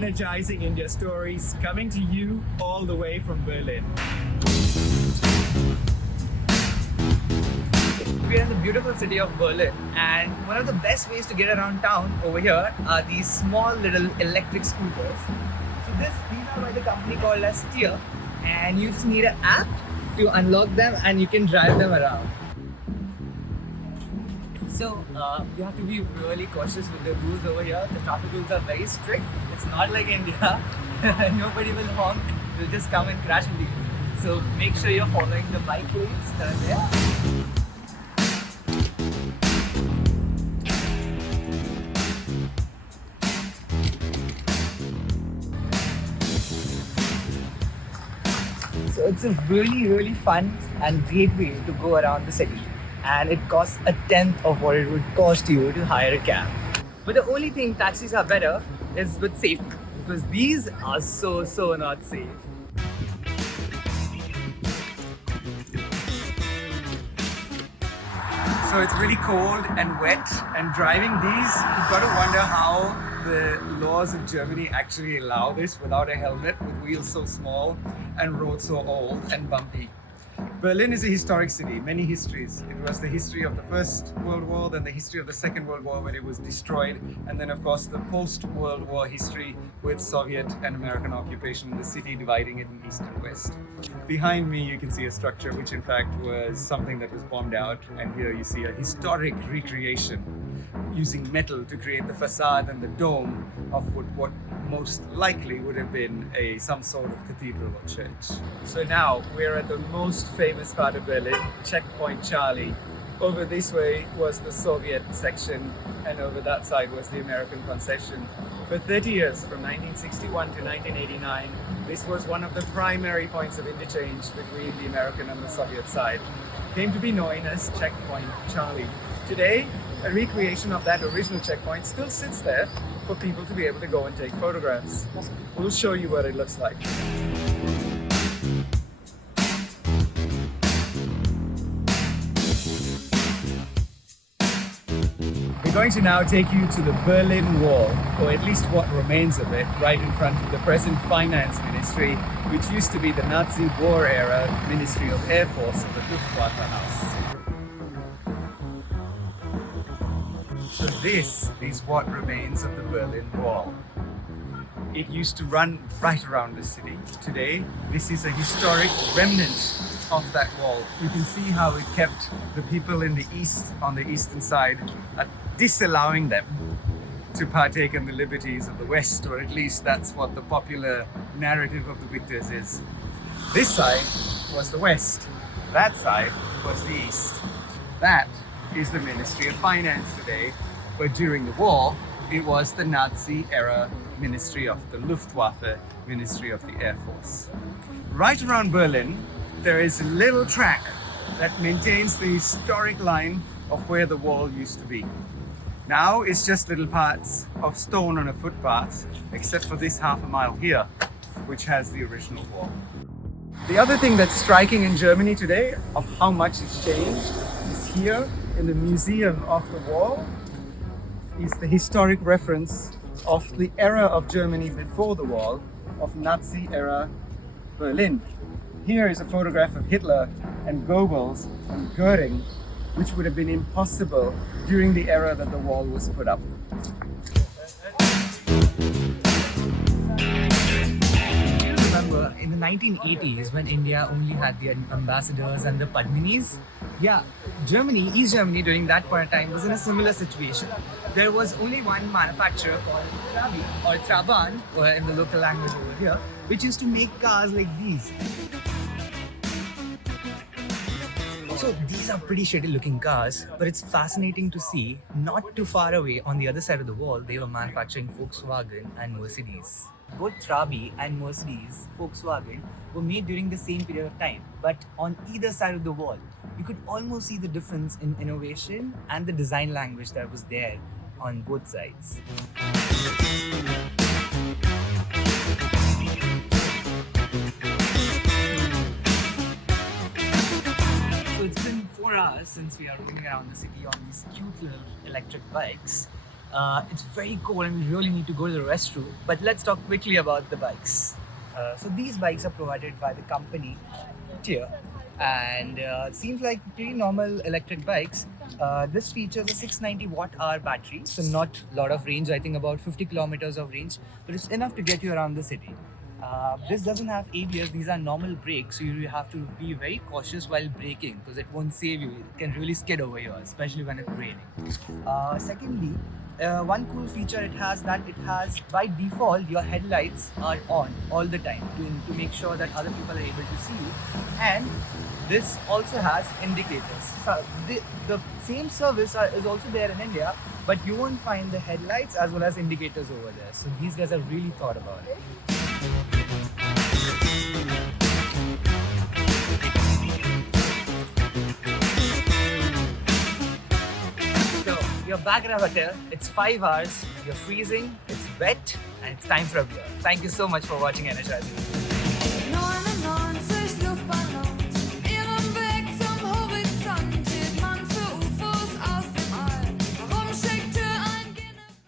Energizing India stories coming to you all the way from Berlin. We're in the beautiful city of Berlin, and one of the best ways to get around town over here are these small little electric scooters. So these are by the company called as Steer, and you just need an app to unlock them and you can drive them around. So you have to be really cautious with the rules over here. The traffic rules are very strict. It's not like India. Nobody will honk. They'll just come and crash into you. So make sure you're following the bike lanes that are there. So it's a really fun and great way to go around the city, and it costs a tenth of what it would cost you to hire a cab. But the only thing taxis are better is with safety, because these are so not safe. So it's really cold and wet, and driving these, you've got to wonder how the laws of Germany actually allow this without a helmet, with wheels so small and roads so old and bumpy. Berlin is a historic city, many histories. It was the history of the First World War, then the history of the Second World War when it was destroyed, and then of course the post-World War history with Soviet and American occupation in the city, dividing it in east and west. Behind me you can see a structure which in fact was something that was bombed out, and here you see a historic recreation using metal to create the facade and the dome of what most likely would have been some sort of cathedral or church. So now we're at the most famous part of Berlin, Checkpoint Charlie. Over this way was the Soviet section, and over that side was the American concession. For 30 years, from 1961 to 1989, this was one of the primary points of interchange between the American and the Soviet side. It came to be known as Checkpoint Charlie. Today, a recreation of that original checkpoint still sits there for people to be able to go and take photographs. We'll show you what it looks like. We're going to now take you to the Berlin Wall, or at least what remains of it, right in front of the present Finance Ministry, which used to be the Nazi war-era Ministry of Air Force of the Luftwaffe House. So this is what remains of the Berlin Wall. It used to run right around the city. Today, this is a historic remnant of that wall. You can see how it kept the people in the east, on the eastern side, disallowing them to partake in the liberties of the West, or at least that's what the popular narrative of the victors is. This side was the West, that side was the East. That is the Ministry of Finance today, but during the war, it was the Nazi-era Ministry of the Luftwaffe, Ministry of the Air Force. Right around Berlin, there is a little track that maintains the historic line of where the wall used to be. Now it's just little parts of stone on a footpath, except for this half a mile here, which has the original wall. The other thing that's striking in Germany today, of how much it's changed, is here in the Museum of the Wall, is the historic reference of the era of Germany before the wall, of Nazi-era Berlin. Here is a photograph of Hitler and Goebbels and Goering, which would have been impossible during the era that the wall was put up. Remember in the 1980s when India only had the ambassadors and the Padminis? Yeah, Germany, East Germany during that point of time was in a similar situation. There was only one manufacturer called Trabi or Trabant, or in the local language over here, which used to make cars like these. So these are pretty shitty looking cars, but it's fascinating to see, not too far away on the other side of the wall, they were manufacturing Volkswagen and Mercedes. Both Trabi and Mercedes, Volkswagen, were made during the same period of time, but on either side of the wall, you could almost see the difference in innovation and the design language that was there on both sides. So it's been 4 hours since we are roaming around the city on these cute little electric bikes. It's very cold and we really need to go to the restroom. But let's talk quickly about the bikes. So these bikes are provided by the company Tier, and it seems like pretty normal electric bikes. This features a 690 watt hour battery, so not a lot of range. I think about 50 kilometers of range, but it's enough to get you around the city. This doesn't have ABS, these are normal brakes, so you have to be very cautious while braking because it won't save you. It can really skid over you, especially when it's raining. Secondly, one cool feature it has that it has by default your headlights are on all the time to make sure that other people are able to see you, and this also has indicators. So the same service is also there in India, but you won't find the headlights as well as indicators over there. So these guys have really thought about it. So you're back at a hotel, it's 5 hours, you're freezing, it's wet, and it's time for a beer. Thank you so much for watching Energizing.